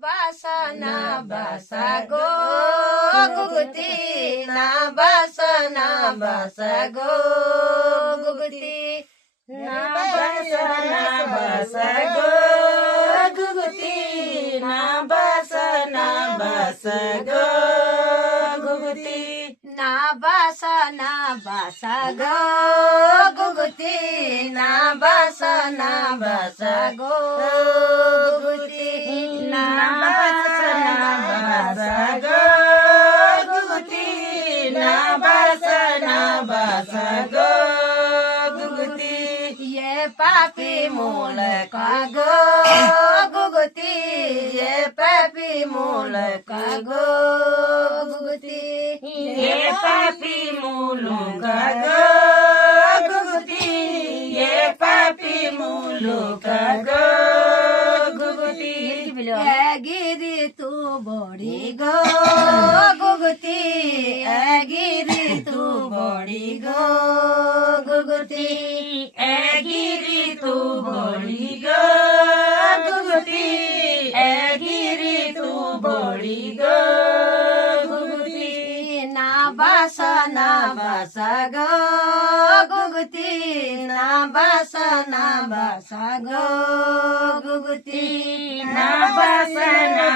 basa na basa go guguti na basa go guguti na basa go guguti na basa go guguti na basa go guguti na basa go guguti na basa go guguti na basa go guguti ye papi mul ka go guguti ye papi mul ka go guguti ye papi mul ka go guguti ye papi mul ka go गुगुती गिरी तू बड़ी गो गुगुती गिरी तू बड़ी गो गुगुती गिरी तू बड़ी गो गुगुती गिरी तू बड़ी गो गुगुती ना बासा गो गुगुती ना बासा गो गुगुती ना बासा गो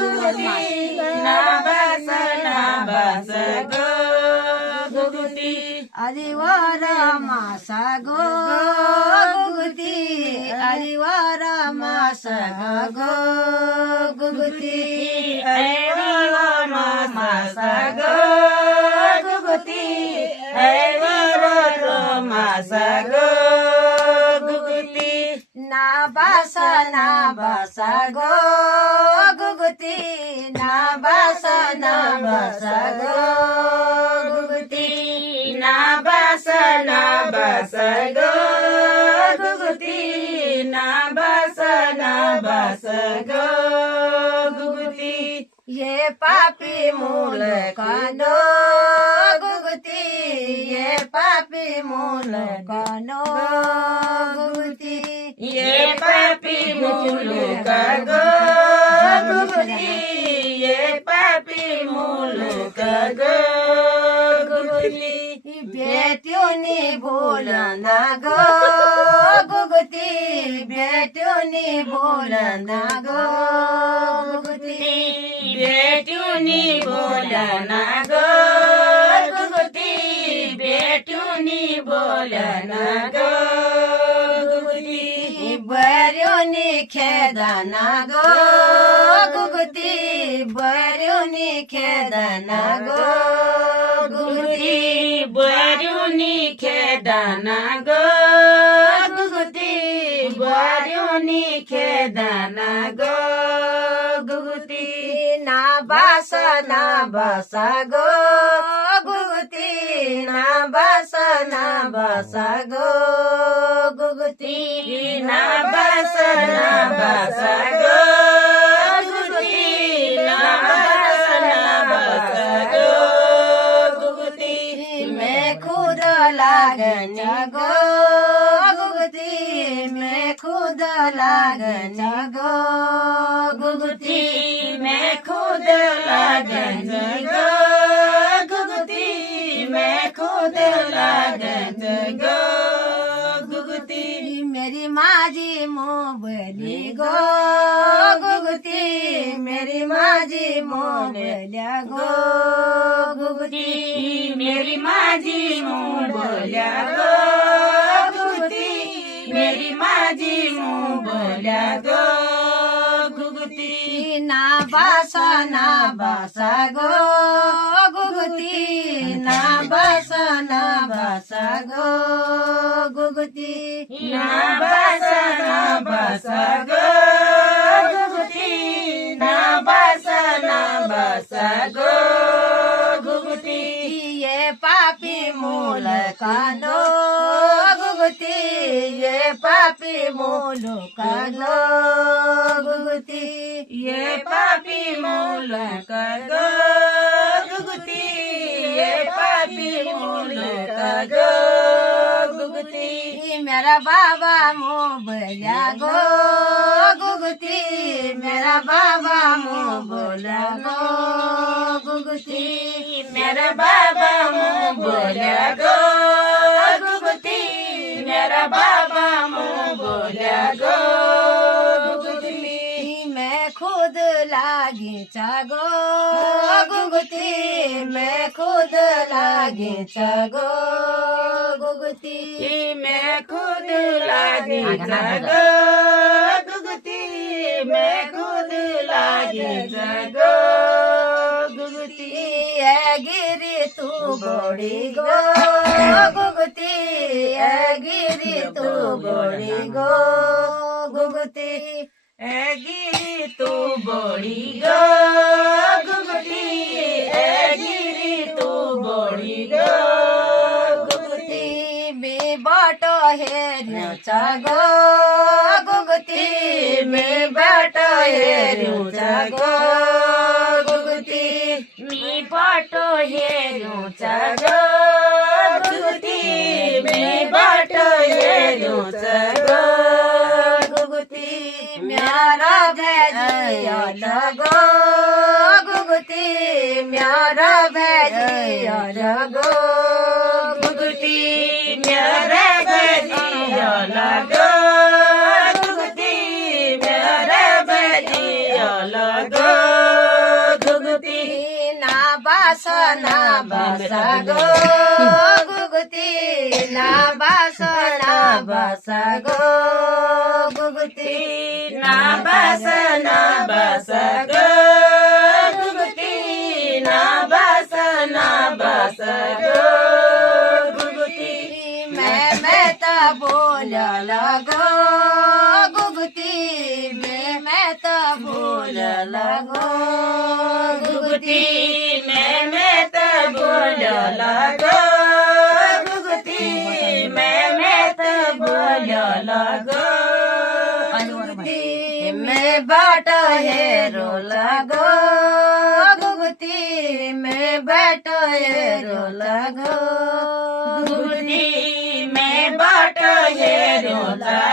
गुगुती ना बासा गो गुगुती अरिवार मासा गो गुगुती अरिवार मासा गो गुगुती अरिवार मासा गो गुगुती अरिवार मासा गो गुगुती ना बासा गो गुगुती ना बासा गो गुगुती ना बासा गो गुगुती ना बासा गो गुगुती ये पापी मूल कानो गुगुती ये पापी मूल कानो गुगुती ये पापी मूल का गो गुगुती ये पापी मूल का गो गुगुती बेटियों ने बोलना गो गुगुती बेटियों ने बोलना गो गुगुती बेटियों ने बोलना गो गुगुती बेटियों ने बोलना गो गुगुती बरियों ने खेदना गो गुगुती बरियों ने खेदना गो गुगुती बरियों ने खेदना गो गुगुती बरियों ने खेदना गो गुगुती ना बासा गो गुगुती ना बासा गो गुगुती ना बासा गो गुगुती ना बासा गो गुगुती मैं खुद लागन गो गुगुती मैं खुद लागन गो गुगुती मैं खुद लागन गो गुगुती मैं खुद लागन गो गुगुती मेरी माजी मोबली गो गुगुती मेरी माजी मोबल्या गो गुगुती मेरी माजी मोबल्या गो गुगुती मेरी माजी मोबल्या गो गुगुती ना बासा गो गुगुती ना बासा गो गुगुती ना बासा गो गुगुती ना बासा गो गुगुती ये पापी मूल कानो गुगुती ये पापी मूल कानो गुगुती ये पापी मूल का गो गुगुती ये पापी मूल का गो गुगुती मेरा बाबा मोबल्या गो गुगुती मेरा बाबा मुँह बोल्या गो गुगुती मेरा बाबा मुँह बोल्या गो गुगुती मैं खुद लागीच गो गुगुती मैं खुद लागीच गो गुगुती मैं खुद लागीच गो गुगुती मैं खुद लागीच गो गुगुती गिरी तू बोडी गो गुगुती गिरी तू बोडी गो गुगुती गिरी तू बोडी गो गुगुती गिरी तू बोडी गो गुगुती मी बाटो हेर्नुछ गो गुगुती मी बाटो हेर्नुछ गो गुगुती मी बाटो हेर्नुछ गो गुगुती मी बाटो हेर्नुछ गो गुगुती म्यारा भेजियल गो गुगुती म्यारा भेजियल गो गुगुती म्यारा भेजियल गो गुगुती म्यारा भेजियल गो गुगुती ना बास गो गुगुती ना बास गो गुगुती ना बास गो गुगुती ना बास गो गुगुती मैं त बोलल गो गुगुती मैं त बोलल गो गुगुती मैं त बोलल गो गुगुती मैं त बोलल गो गुगुती मैं बाट हेरो लगो गुगुती मैं बाट हेरो लगो गुगुती मैं बाट हेरो लगो